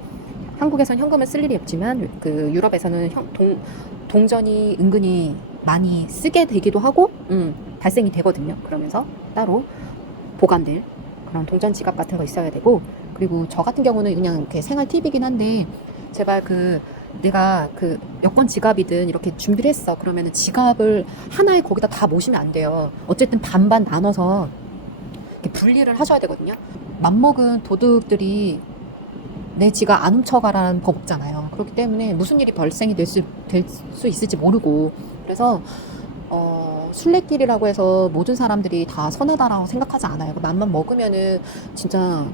한국에선 현금을 쓸 일이 없지만 그 유럽에서는 동전이 은근히 많이 쓰게 되기도 하고 발생이 되거든요. 그러면서 따로 보관될 그런 동전 지갑 같은 거 있어야 되고, 그리고 저 같은 경우는 그냥 이렇게 생활 팁이긴 한데 제발 내가 그 여권 지갑이든 이렇게 준비를 했어. 그러면은 지갑을 하나에 거기다 다 모시면 안 돼요. 어쨌든 반반 나눠서 이렇게 분리를 하셔야 되거든요. 맘먹은 도둑들이 내 지갑 안 훔쳐가라는 법 없잖아요. 그렇기 때문에 무슨 일이 발생이 될 수 있을지 모르고, 그래서 순례길이라고 해서 모든 사람들이 다 선하다라고 생각하지 않아요. 맘만 먹으면은 진짜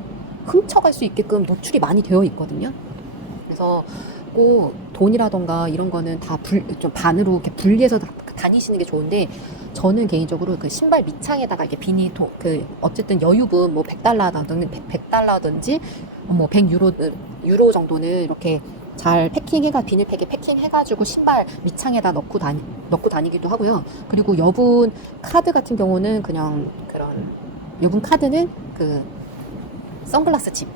훔쳐갈 수 있게끔 노출이 많이 되어 있거든요. 그래서 꼭 돈이라던가 이런 거는 다 좀 반으로 이렇게 분리해서 다니시는 게 좋은데, 저는 개인적으로 그 신발 밑창에다가 이렇게 어쨌든 여유분 뭐 100달러든지 뭐 100유로 정도는 이렇게 잘 비닐팩에 패킹해가지고 신발 밑창에다 넣고 다니기도 하고요. 그리고 여분 카드 같은 경우는 그냥 그런 여분 카드는 그 선글라스 집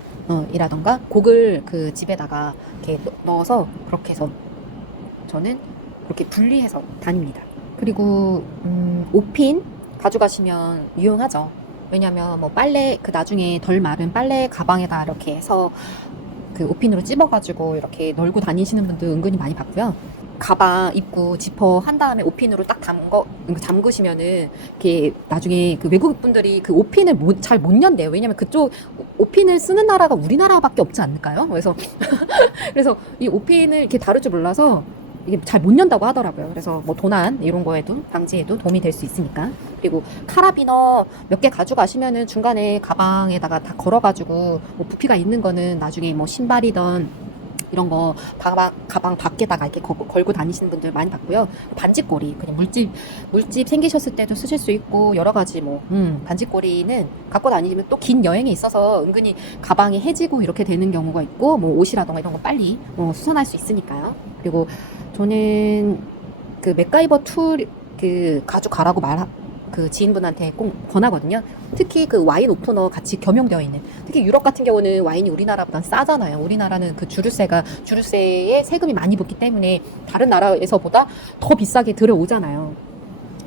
이라던가 고글 그 집에다가 이렇게 넣어서 그렇게 해서 저는 그렇게 분리해서 다닙니다. 그리고 옷핀 가져가시면 유용하죠. 왜냐면 뭐 빨래 나중에 덜 마른 빨래 가방에다 이렇게 해서 그 옷핀으로 찝어가지고 이렇게 널고 다니시는 분들 은근히 많이 봤고요. 가방 입고 지퍼 한 다음에 옷핀으로 딱 잠그시면은 이렇게 나중에 그 외국 분들이 그 옷핀을 잘 못 연대요. 왜냐면 그쪽 옷핀을 쓰는 나라가 우리나라밖에 없지 않을까요? 그래서 이 옷핀을 이렇게 다룰 줄 몰라서 이게 잘 못 연다고 하더라고요. 그래서 뭐 도난 이런 거에도 방지에도 도움이 될 수 있으니까. 그리고 카라비너 몇 개 가져가시면은 중간에 가방에다가 다 걸어가지고 뭐 부피가 있는 거는 나중에 뭐 신발이던 이런 거 가방 밖에다가 이렇게 걸고 다니시는 분들 많이 봤고요. 반지꼬리 그냥 물집 생기셨을 때도 쓰실 수 있고 여러 가지 뭐 반지꼬리는 갖고 다니시면 또 긴 여행에 있어서 은근히 가방이 해지고 이렇게 되는 경우가 있고, 뭐 옷이라던가 이런 거 빨리 수선할 수 있으니까요. 그리고 저는 그 맥가이버 툴 그 가져가라고 그 지인분한테 꼭 권하거든요. 특히 그 와인 오프너 같이 겸용되어 있는, 특히 유럽 같은 경우는 와인이 우리나라보다 싸잖아요. 우리나라는 그 주류세에 세금이 많이 붙기 때문에 다른 나라에서보다 더 비싸게 들어오잖아요.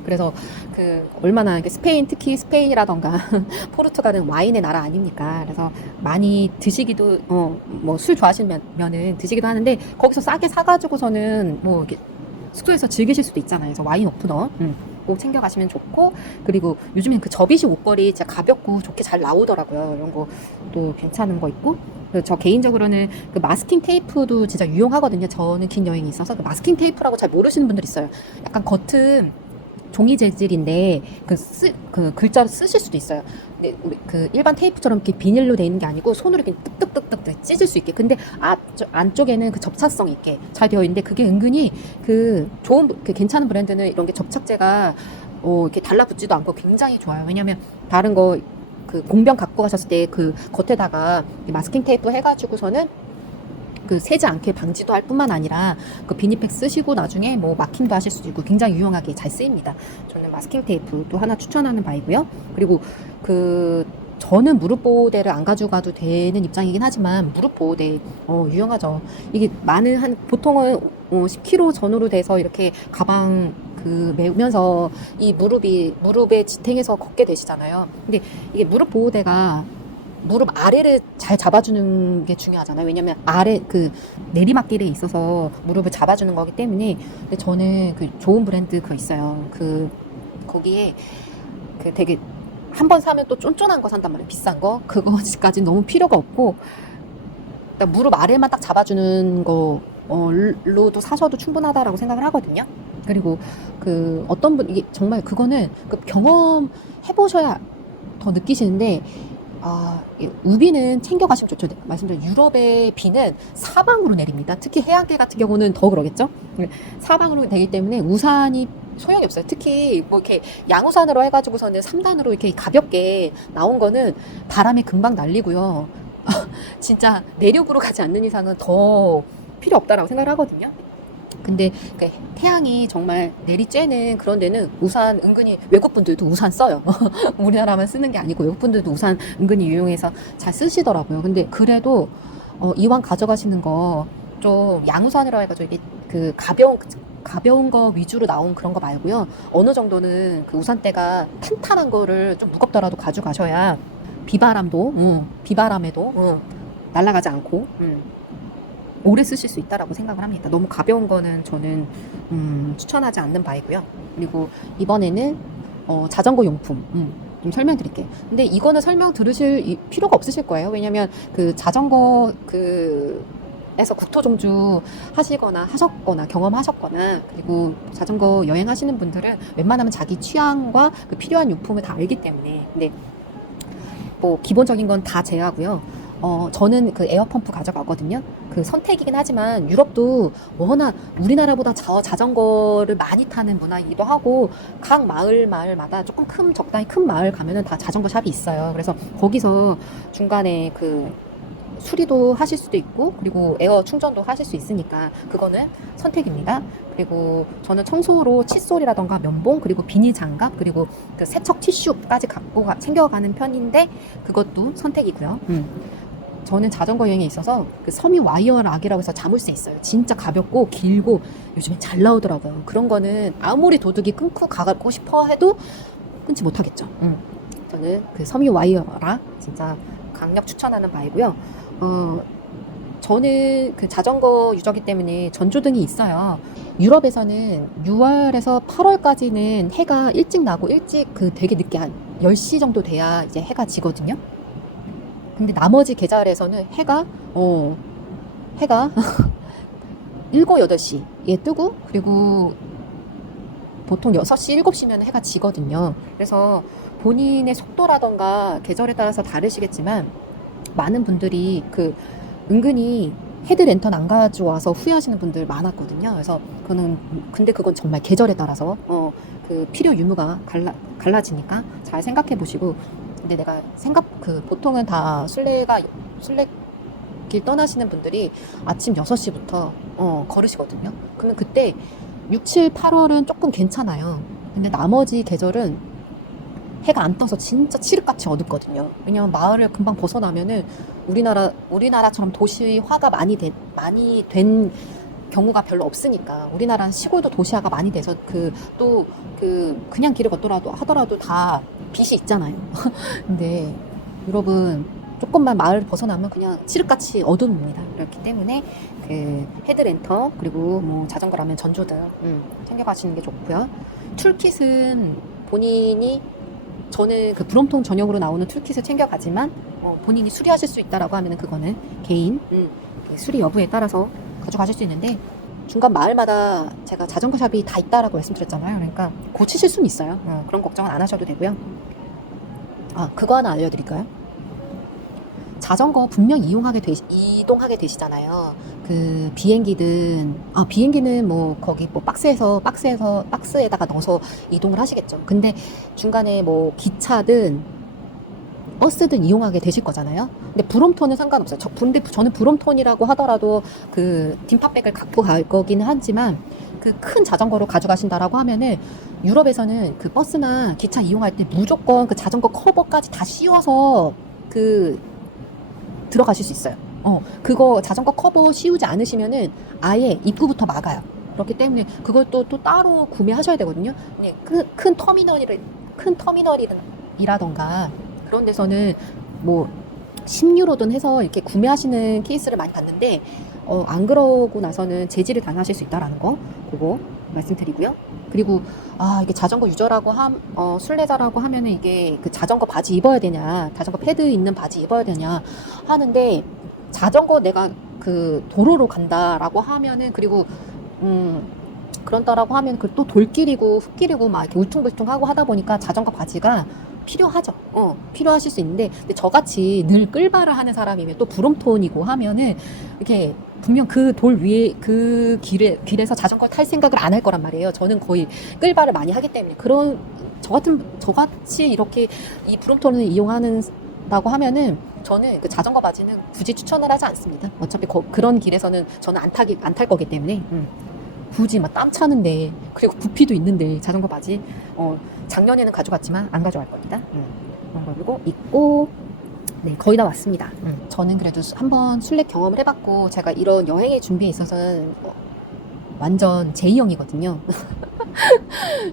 그래서 그 얼마나 특히 스페인이라던가 포르투갈은 와인의 나라 아닙니까? 그래서 많이 드시기도 뭐 술 좋아하시면은 드시기도 하는데 거기서 싸게 사가지고서는 뭐 이렇게 숙소에서 즐기실 수도 있잖아요. 그래서 와인 오프너 꼭 챙겨가시면 좋고, 그리고 요즘엔 그 접이식 옷걸이 진짜 가볍고 좋게 잘 나오더라고요. 이런 거 또 괜찮은 거 있고, 저 개인적으로는 그 마스킹 테이프도 진짜 유용하거든요. 저는 긴 여행이 있어서 그 마스킹 테이프라고 잘 모르시는 분들 있어요. 약간 겉은 종이 재질인데 그 글자로 쓰실 수도 있어요. 근데 그 일반 테이프처럼 이렇게 비닐로 돼 있는 게 아니고 손으로 이렇게 뜩뜩뜩뜩 찢을 수 있게. 근데 안쪽에는 그 접착성 있게 잘 되어 있는데, 그게 은근히 그 좋은 그 괜찮은 브랜드는 이런 게 접착제가 이렇게 달라붙지도 않고 굉장히 좋아요. 왜냐면 다른 거 그 공병 갖고 가셨을 때 그 겉에다가 마스킹 테이프 해가지고서는 그 새지 않게 방지도 할 뿐만 아니라 그 비니팩 쓰시고 나중에 뭐 마킹도 하실 수 있고 굉장히 유용하게 잘 쓰입니다. 저는 마스킹 테이프도 하나 추천하는 바이고요. 그리고 그 저는 무릎 보호대를 안 가져가도 되는 입장이긴 하지만 무릎 보호대 유용하죠. 이게 많은 보통은 10kg 전후로 돼서 이렇게 가방 그 메면서 이 무릎에 지탱해서 걷게 되시잖아요. 근데 이게 무릎 보호대가 무릎 아래를 잘 잡아주는 게 중요하잖아요. 왜냐면 아래 그 내리막길에 있어서 무릎을 잡아주는 거기 때문에. 근데 저는 그 좋은 브랜드 그거 있어요. 거기에 그 되게 한 번 사면 또 쫀쫀한 거 산단 말이에요. 비싼 거. 그거까지 너무 필요가 없고, 일단 무릎 아래만 딱 잡아주는 거로도 사셔도 충분하다라고 생각을 하거든요. 그리고 그 어떤 분, 이게 정말 그거는 그 경험해보셔야 더 느끼시는데, 우비는 챙겨가시면 좋죠. 말씀드린 유럽의 비는 사방으로 내립니다. 특히 해안길 같은 경우는 더 그러겠죠. 사방으로 되기 때문에 우산이 소용이 없어요. 특히 뭐 이렇게 양우산으로 해가지고서는 3단으로 이렇게 가볍게 나온 거는 바람에 금방 날리고요. 진짜 내륙으로 가지 않는 이상은 더 필요 없다라고 생각을 하거든요. 근데 그 태양이 정말 내리쬐는 그런 데는 우산 은근히 외국분들도 우산 써요. 우리나라만 쓰는 게 아니고 외국분들도 우산 은근히 유용해서 잘 쓰시더라고요. 근데 그래도 이왕 가져가시는 거 좀 양우산이라 해가지고 이게 그 가벼운 거 위주로 나온 그런 거 말고요. 어느 정도는 그 우산대가 탄탄한 거를 좀 무겁더라도 가져가셔야 비바람에도 날아가지 않고 오래 쓰실 수 있다라고 생각을 합니다. 너무 가벼운 거는 저는 추천하지 않는 바이고요. 그리고 이번에는 자전거 용품 좀 설명드릴게요. 근데 이거는 설명 들으실 필요가 없으실 거예요. 왜냐면 그 자전거 에서 국토종주 하셨거나 경험하셨거나, 그리고 자전거 여행하시는 분들은 웬만하면 자기 취향과 그 필요한 용품을 다 알기 때문에. 근데 뭐 기본적인 건 다 제하고요. 저는 그 에어펌프 가져가거든요. 그 선택이긴 하지만 유럽도 워낙 우리나라보다 자전거를 많이 타는 문화이기도 하고, 각 마을마다 조금 적당히 큰 마을 가면은 다 자전거 샵이 있어요. 그래서 거기서 중간에 그 수리도 하실 수도 있고, 그리고 에어 충전도 하실 수 있으니까 그거는 선택입니다. 그리고 저는 청소로 칫솔이라던가 면봉, 그리고 비닐 장갑, 그리고 그 세척 티슈까지 챙겨가는 편인데 그것도 선택이고요. 저는 자전거 여행에 있어서 그 섬유 와이어 락이라고 해서 자물쇠 있어요. 진짜 가볍고 길고 요즘에 잘 나오더라고요. 그런 거는 아무리 도둑이 끊고 가고 싶어 해도 끊지 못하겠죠. 저는 그 섬유 와이어 락 진짜 강력 추천하는 바이고요. 저는 그 자전거 유저기 때문에 전조등이 있어요. 유럽에서는 6월에서 8월까지는 해가 일찍 나고 일찍 되게 늦게 한 10시 정도 돼야 이제 해가 지거든요. 근데 나머지 계절에서는 해가 7, 8시에 뜨고, 그리고 보통 6시, 7시면 해가 지거든요. 그래서 본인의 속도라던가 계절에 따라서 다르시겠지만 많은 분들이 은근히 헤드랜턴 안 가져와서 후회하시는 분들 많았거든요. 그래서 근데 그건 정말 계절에 따라서 그 필요 유무가 갈라지니까 잘 생각해 보시고. 근데 내가 보통은 다 순례길 떠나시는 분들이 아침 6시부터 걸으시거든요. 그러면 그때 6, 7, 8월은 조금 괜찮아요. 근데 나머지 계절은 해가 안 떠서 진짜 칠흑같이 어둡거든요. 왜냐면 마을을 금방 벗어나면은 우리나라처럼 도시화가 많이 된 경우가 별로 없으니까. 우리나라는 시골도 도시화가 많이 돼서 그냥 길을 걷더라도 하더라도 다 빛이 있잖아요. 근데 유럽은 조금만 마을 벗어나면 그냥 칠흑같이 어두웁니다. 그렇기 때문에 그 헤드랜턴 그리고 뭐 자전거라면 전조등 챙겨가시는 게 좋고요. 툴킷은 본인이 저는 그 브롬톤 전용으로 나오는 툴킷을 챙겨가지만 본인이 수리하실 수 있다라고 하면은 그거는 개인 수리 여부에 따라서 가져가실 수 있는데 중간 마을마다 제가 자전거 샵이 다 있다라고 말씀드렸잖아요. 그러니까 고치실 수는 있어요. 그런 걱정은 안 하셔도 되고요. 아, 그거 하나 알려드릴까요? 자전거 분명 이동하게 되시잖아요. 그 비행기는 뭐 거기 뭐 박스에다가 넣어서 이동을 하시겠죠. 근데 중간에 뭐 기차든 버스든 이용하게 되실 거잖아요. 근데 브롬톤은 상관없어요. 근데 저는 브롬톤이라고 하더라도 그 딤팟백을 갖고 갈 거기는 하지만 그 큰 자전거로 가져가신다라고 하면은 유럽에서는 그 버스나 기차 이용할 때 무조건 그 자전거 커버까지 다 씌워서 그 들어가실 수 있어요. 그거 자전거 커버 씌우지 않으시면은 아예 입구부터 막아요. 그렇기 때문에 그것도 또 따로 구매하셔야 되거든요. 네, 큰 터미널이라던가 그런 데서는 뭐 10유로든 해서 이렇게 구매하시는 케이스를 많이 봤는데 안 그러고 나서는 제지를 당하실 수 있다라는 거 그거 말씀드리고요. 그리고 이게 자전거 유저라고 순례자라고 하면은 이게 그 자전거 바지 입어야 되냐, 자전거 패드 있는 바지 입어야 되냐 하는데 자전거 내가 그 도로로 간다라고 하면은 그리고 그런다라고 하면 그 또 돌길이고 흙길이고 막 이렇게 울퉁불퉁하고 하다 보니까 자전거 바지가 필요하죠. 필요하실 수 있는데 근데 저같이 늘 끌바를 하는 사람이면 또 브롬톤이고 하면은 이렇게 분명 그 돌 위에 그 길에서 자전거 탈 생각을 안 할 거란 말이에요. 저는 거의 끌바를 많이 하기 때문에 저같이 이렇게 이 브롬톤을 이용하는다고 하면은 저는 그 자전거 바지는 굳이 추천을 하지 않습니다. 어차피 그런 길에서는 저는 안 탈 거기 때문에 굳이 막 땀 차는데 그리고 부피도 있는데 자전거 바지 작년에는 가져갔지만 안 가져갈 겁니다. 그리고 있고 네 거의 다 왔습니다. 저는 그래도 한번 순례 경험을 해봤고 제가 이런 여행의 준비에 있어서는 완전 J형이거든요.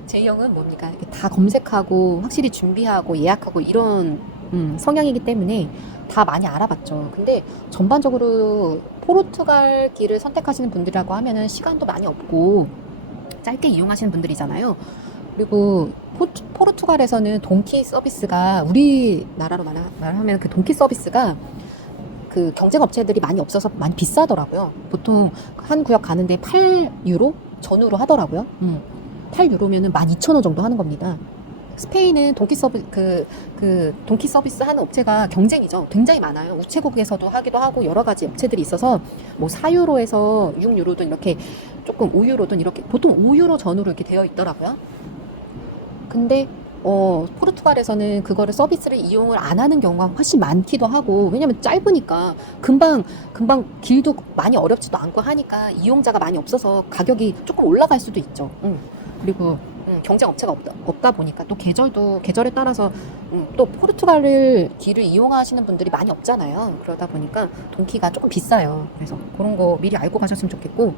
J형은 뭡니까? 이렇게 다 검색하고 확실히 준비하고 예약하고 이런 성향이기 때문에 다 많이 알아봤죠. 근데 전반적으로 포르투갈 길을 선택하시는 분들이라고 하면은 시간도 많이 없고 짧게 이용하시는 분들이잖아요. 그리고 포르투갈에서는 동키 서비스가 우리나라로 말하면 그 동키 서비스가 그 경쟁 업체들이 많이 없어서 많이 비싸더라고요. 보통 한 구역 가는데 8유로 전후로 하더라고요. 8유로면은 12,000원 정도 하는 겁니다. 스페인은 동키 서비스 하는 업체가 경쟁이죠. 굉장히 많아요. 우체국에서도 하기도 하고 여러 가지 업체들이 있어서 뭐 4유로에서 6유로든 이렇게 조금 5유로든 이렇게 보통 5유로 전후로 이렇게 되어 있더라고요. 근데 포르투갈에서는 그거를 서비스를 이용을 안 하는 경우가 훨씬 많기도 하고 왜냐면 짧으니까 금방 길도 많이 어렵지도 않고 하니까 이용자가 많이 없어서 가격이 조금 올라갈 수도 있죠. 그리고 경쟁 업체가 없다 보니까 또 계절에 따라서 또 포르투갈 길을 이용하시는 분들이 많이 없잖아요. 그러다 보니까 동키가 조금 비싸요. 그래서 그런 거 미리 알고 가셨으면 좋겠고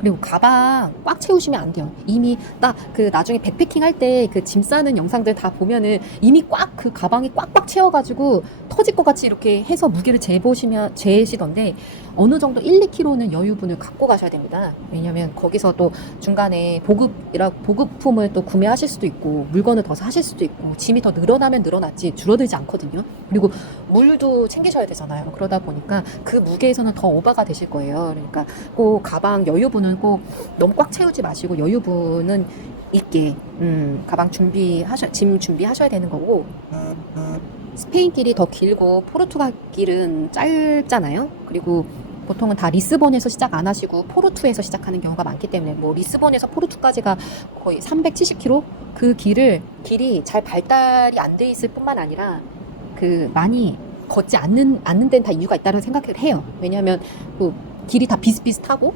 그리고 가방 꽉 채우시면 안 돼요. 이미 딱 그 나중에 백패킹 할 때 그 짐 싸는 영상들 다 보면은 이미 꽉 그 가방이 꽉꽉 채워가지고 터질 것 같이 이렇게 해서 무게를 재시던데 어느 정도 1, 2kg는 여유분을 갖고 가셔야 됩니다. 왜냐면 거기서 또 중간에 보급품을 또 구매하실 수도 있고 물건을 더 사실 수도 있고 짐이 더 늘어나면 늘어났지 줄어들지 않거든요. 그리고 물도 챙기셔야 되잖아요. 그러다 보니까 그 무게에서는 더 오버가 되실 거예요. 그러니까 꼭 가방 여유분은 꼭 너무 꽉 채우지 마시고 여유분은 있게 가방 짐 준비하셔야 되는 거고 스페인 길이 더 길고 포르투갈 길은 짧잖아요. 그리고 보통은 다 리스본에서 시작 안 하시고 포르투에서 시작하는 경우가 많기 때문에 뭐 리스본에서 포르투까지가 거의 370km 그 길이 잘 발달이 안 돼 있을 뿐만 아니라 그 많이 걷지 않는 데는 다 이유가 있다는 생각을 해요. 왜냐하면 그 길이 다 비슷비슷하고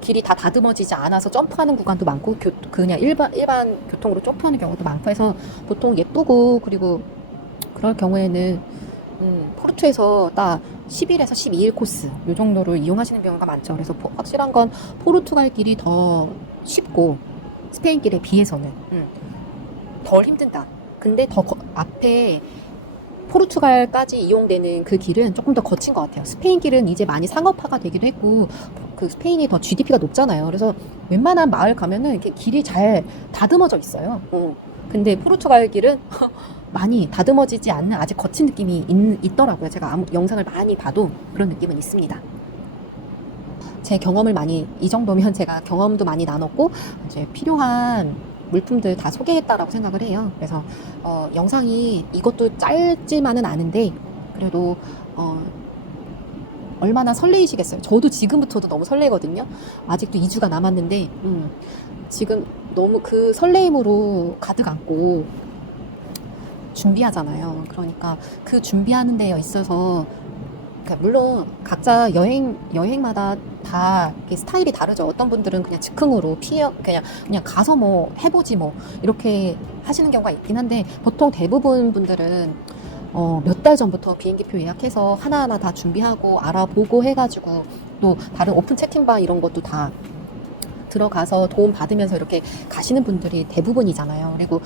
길이 다 다듬어지지 않아서 점프하는 구간도 많고 그냥 일반 교통으로 점프하는 경우도 많고 해서 보통 예쁘고 그리고 그럴 경우에는 포르투에서 딱 10일에서 12일 코스 이 정도로 이용하시는 경우가 많죠. 그래서 확실한 건 포르투갈 길이 더 쉽고 스페인 길에 비해서는 덜 힘든다. 근데 더 앞에 포르투갈까지 이용되는 그 길은 조금 더 거친 것 같아요. 스페인 길은 이제 많이 상업화가 되기도 했고, 그 스페인이 더 GDP가 높잖아요. 그래서 웬만한 마을 가면은 이렇게 길이 잘 다듬어져 있어요. 근데 포르투갈 길은 많이 다듬어지지 않는 아직 거친 느낌이 있더라고요. 제가 영상을 많이 봐도 그런 느낌은 있습니다. 제 경험을 많이, 이 정도면 제가 경험도 많이 나눴고, 이제 필요한 물품들 다 소개했다라고 생각을 해요. 그래서, 영상이 이것도 짧지만은 않은데, 그래도, 얼마나 설레이시겠어요. 저도 지금부터도 너무 설레거든요. 아직도 2주가 남았는데, 지금 너무 그 설레임으로 가득 안고 준비하잖아요. 그러니까 그 준비하는 데에 있어서, 그러니까 물론 각자 여행마다 다 이렇게 스타일이 다르죠. 어떤 분들은 그냥 즉흥으로 그냥 가서 뭐 해보지 뭐 이렇게 하시는 경우가 있긴 한데, 보통 대부분 분들은 몇 달 전부터 비행기표 예약해서 하나하나 다 준비하고 알아보고 해가지고, 또 다른 오픈 채팅방 이런 것도 다 들어가서 도움 받으면서 이렇게 가시는 분들이 대부분이잖아요. 그리고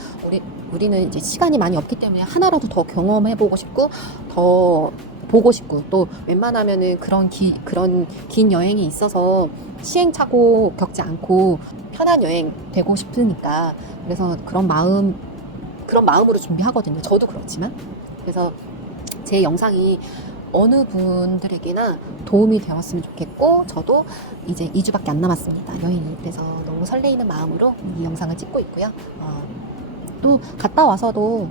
우리는 이제 시간이 많이 없기 때문에 하나라도 더 경험해보고 싶고, 더 보고 싶고, 또 웬만하면은 그런 긴 여행이 있어서 시행착오 겪지 않고 편한 여행 되고 싶으니까, 그래서 그런 마음으로 준비하거든요. 저도 그렇지만. 그래서 제 영상이 어느 분들에게나 도움이 되었으면 좋겠고, 저도 이제 2주밖에 안 남았습니다, 여행이. 그래서 너무 설레이는 마음으로 이 영상을 찍고 있고요. 또 갔다 와서도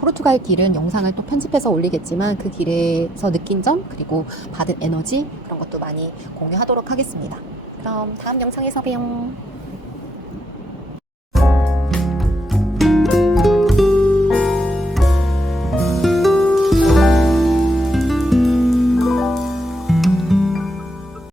포르투갈 길은 영상을 또 편집해서 올리겠지만, 그 길에서 느낀 점, 그리고 받은 에너지, 그런 것도 많이 공유하도록 하겠습니다. 그럼 다음 영상에서 봬요.